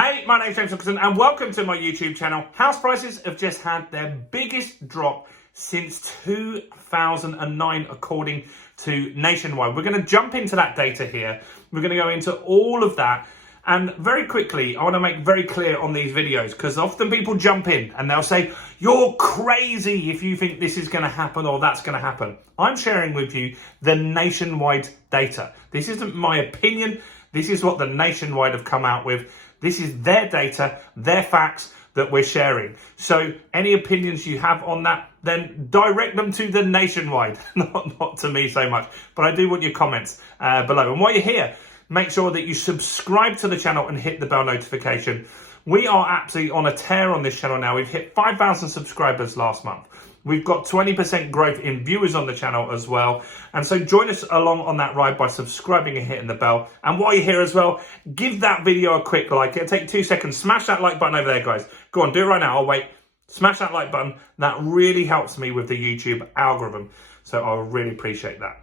Hey, my name's James Wilkinson and welcome to my YouTube channel. House prices have just had their biggest drop since 2009 according to Nationwide. We're going to jump into that data here. We're going to go into all of that. And very quickly, I want to make very clear on these videos because often people jump in and they'll say, you're crazy if you think this is going to happen or that's going to happen. I'm sharing with you the Nationwide data. This isn't my opinion. This is what the Nationwide have come out with. This is their data, their facts that we're sharing. So any opinions you have on that, then direct them to the Nationwide, not to me so much. But I do want your comments below. And while you're here, make sure that you subscribe to the channel and hit the bell notification. We are absolutely on a tear on this channel now. We've hit 5,000 subscribers last month. We've got 20% growth in viewers on the channel as well. And so join us along on that ride by subscribing and hitting the bell. And while you're here as well, give that video a quick like. It'll take 2 seconds. Smash that like button over there, guys. Go on, do it right now. I'll wait. Smash that like button. That really helps me with the YouTube algorithm. So I really appreciate that.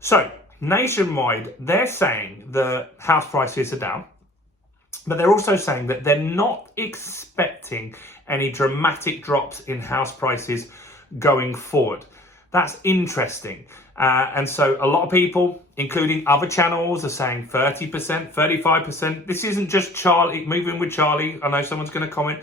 So Nationwide, they're saying the house prices are down. But they're also saying that they're not expecting any dramatic drops in house prices going forward. That's interesting. And so a lot of people, including other channels, are saying 30%, 35%. This isn't just Charlie, Moving with Charlie. I know someone's going to comment.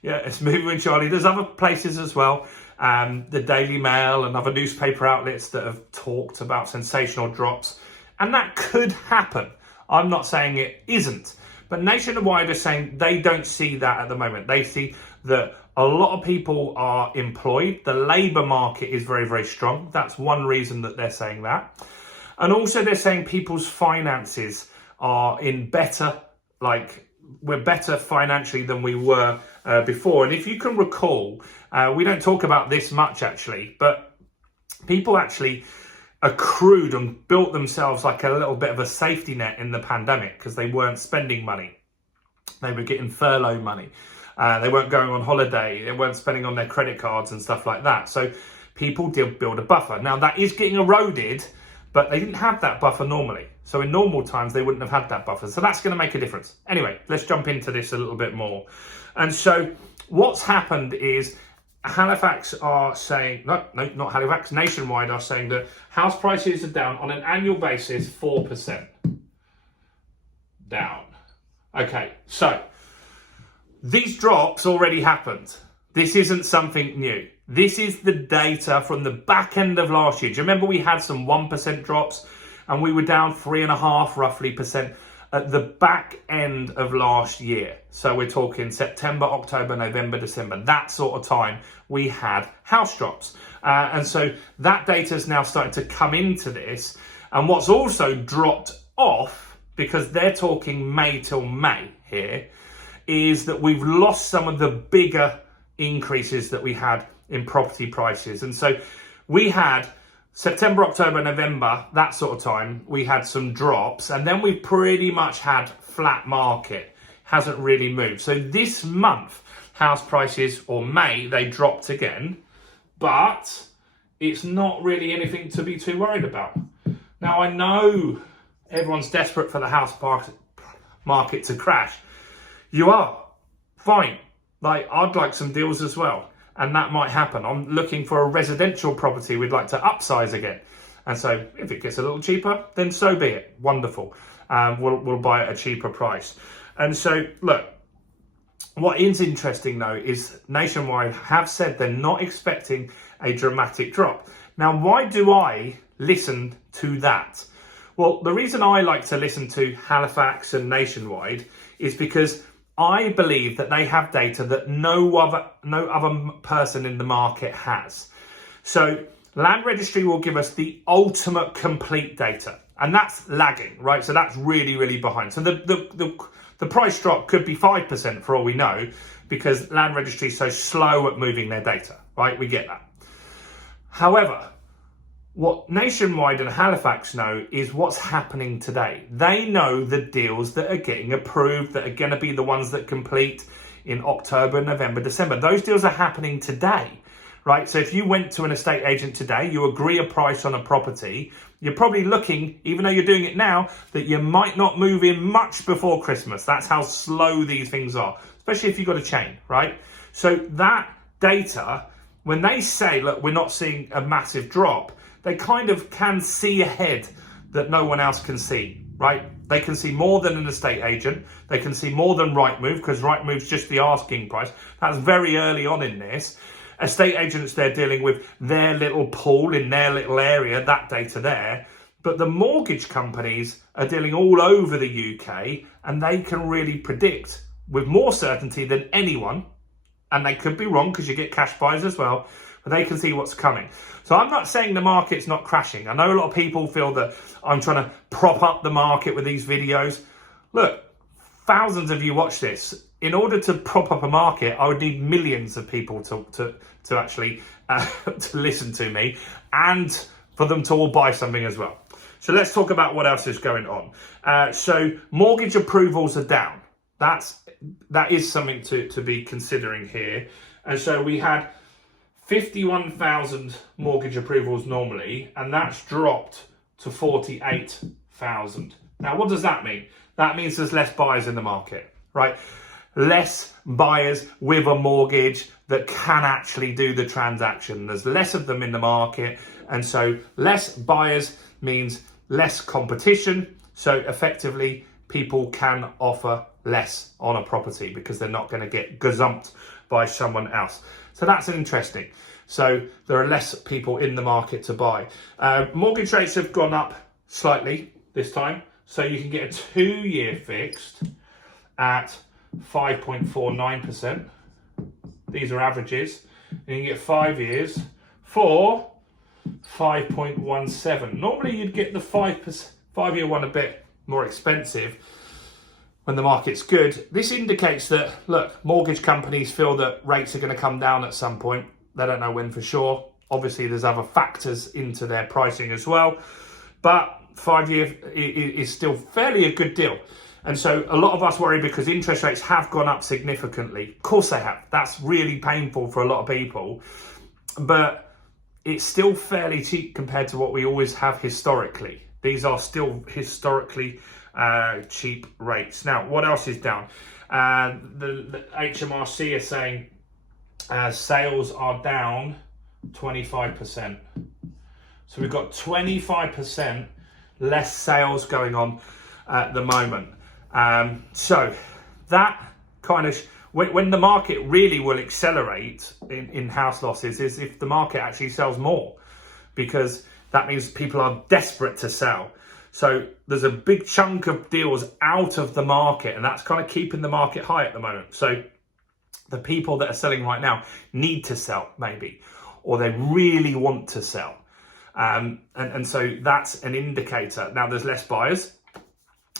Yeah, it's Moving with Charlie. There's other places as well. The Daily Mail and other newspaper outlets that have talked about sensational drops. And that could happen. I'm not saying it isn't. But Nationwide are saying they don't see that at the moment. They see that a lot of people are employed. The labour market is very, very strong. That's one reason that they're saying that. And also they're saying people's finances are in better, we're better financially than we were before. And if you can recall, we don't talk about this much actually, but people actually accrued and built themselves like a little bit of a safety net in the pandemic because they weren't spending money. They were getting furlough money. They weren't going on holiday. They weren't spending on their credit cards and stuff like that. So people did build a buffer. Now that is getting eroded, but they didn't have that buffer normally. So in normal times, they wouldn't have had that buffer. So that's going to make a difference. Anyway, let's jump into this a little bit more. And so what's happened is Halifax are saying, no, not Halifax, Nationwide are saying that house prices are down on an annual basis, 4% down. Okay, so these drops already happened. This isn't something new. This is the data from the back end of last year. Do you remember we had some 1% drops and we were down 3.5% roughly at the back end of last year? So we're talking September, October, November, December, that sort of time we had house drops. And so that data is now starting to come into this. And what's also dropped off, because they're talking May till May here, is that we've lost some of the bigger increases that we had in property prices. And so we had September, October, November, that sort of time, we had some drops, and then we pretty much had flat market. Hasn't really moved. So this month, house prices, or May, they dropped again, but it's not really anything to be too worried about. Now, I know everyone's desperate for the house market to crash. You are. Fine. I'd like some deals as well. And that might happen. I'm looking for a residential property we'd like to upsize again. And so if it gets a little cheaper, then so be it. Wonderful. We'll buy it at a cheaper price. And so, look, what is interesting, though, is Nationwide have said they're not expecting a dramatic drop. Now, why do I listen to that? Well, the reason I like to listen to Halifax and Nationwide is because I believe that they have data that no other person in the market has. So Land Registry will give us the ultimate complete data, and that's lagging, right? So that's really, really behind. So the price drop could be 5% for all we know, because Land Registry is so slow at moving their data, right? We get that. However, what Nationwide and Halifax know is what's happening today. They know the deals that are getting approved, that are going to be the ones that complete in October, November, December. Those deals are happening today, right? So if you went to an estate agent today, you agree a price on a property, you're probably looking, even though you're doing it now, that you might not move in much before Christmas. That's how slow these things are, especially if you've got a chain, right? So that data, when they say, look, we're not seeing a massive drop, they kind of can see ahead that no one else can see, right? They can see more than an estate agent. They can see more than Rightmove, because Rightmove's just the asking price. That's very early on in this. Estate agents, they're dealing with their little pool in their little area, that data there. But the mortgage companies are dealing all over the UK, and they can really predict with more certainty than anyone. And they could be wrong, because you get cash buys as well, but they can see what's coming. So I'm not saying the market's not crashing. I know a lot of people feel that I'm trying to prop up the market with these videos. Look, thousands of you watch this. In order to prop up a market, I would need millions of people to actually to listen to me, and for them to all buy something as well. So let's talk about what else is going on. So mortgage approvals are down. That is something to be considering here. And so we had 51,000 mortgage approvals normally, and that's dropped to 48,000. Now, what does that mean? That means there's less buyers in the market, right? Less buyers with a mortgage that can actually do the transaction. There's less of them in the market, and so less buyers means less competition. So effectively, people can offer less on a property because they're not going to get gazumped by someone else. So that's interesting. So there are less people in the market to buy. Mortgage rates have gone up slightly this time. So you can get a 2-year fixed at 5.49%. These are averages. And you can get 5 years for 5.17. Normally you'd get the 5-year one a bit more expensive when the market's good. This indicates that, look, mortgage companies feel that rates are going to come down at some point. They don't know when for sure. Obviously, there's other factors into their pricing as well. But 5-year is still fairly a good deal. And so a lot of us worry because interest rates have gone up significantly. Of course they have. That's really painful for a lot of people. But it's still fairly cheap compared to what we always have historically. These are still historically cheap rates. Now, what else is down? The HMRC is saying sales are down 25%. So we've got 25% less sales going on at the moment. So that kind of, when the market really will accelerate in house losses is if the market actually sells more, because that means people are desperate to sell. So there's a big chunk of deals out of the market, and that's kind of keeping the market high at the moment. So the people that are selling right now need to sell maybe, or they really want to sell. And so that's an indicator. Now there's less buyers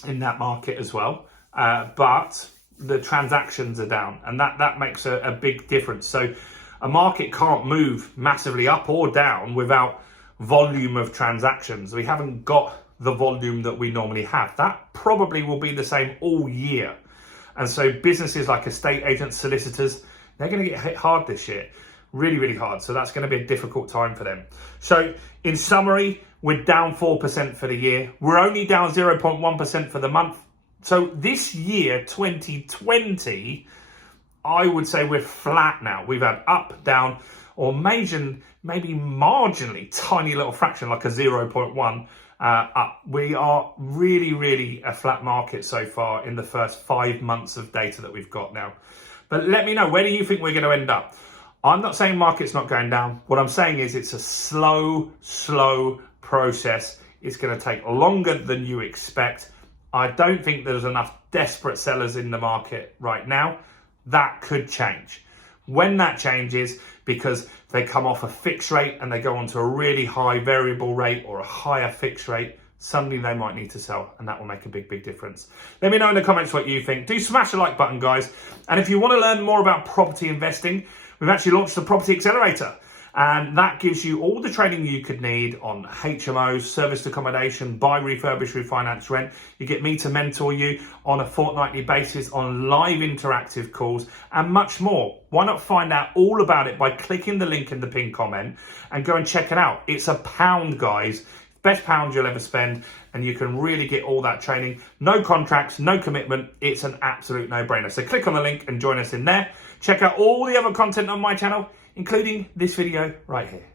in that market as well, but the transactions are down, and that makes a big difference. So a market can't move massively up or down without volume of transactions. We haven't got the volume that we normally have. That probably will be the same all year. And so businesses like estate agents, solicitors, they're going to get hit hard this year. Really, really hard. So that's going to be a difficult time for them. So in summary, we're down 4% for the year. We're only down 0.1% for the month. So this year, 2020, I would say we're flat now. We've had up, down, or maybe marginally tiny little fraction, like a 0.1 up. We are really, really a flat market so far in the first 5 months of data that we've got now. But let me know, where do you think we're going to end up? I'm not saying market's not going down. What I'm saying is it's a slow process. It's going to take longer than you expect. I don't think there's enough desperate sellers in the market right now. That could change. When that changes, because they come off a fixed rate and they go onto a really high variable rate or a higher fixed rate, suddenly they might need to sell, and that will make a big difference. Let me know in the comments what you think. Do smash the like button, guys. And if you want to learn more about property investing, we've actually launched the Property Accelerator. And that gives you all the training you could need on HMOs, serviced accommodation, buy, refurbish, refinance, rent. You get me to mentor you on a fortnightly basis on live interactive calls and much more. Why not find out all about it by clicking the link in the pinned comment and go and check it out. It's £1, guys. Best pound you'll ever spend, and you can really get all that training. No contracts, no commitment. It's an absolute no-brainer. So click on the link and join us in there. Check out all the other content on my channel, including this video right here.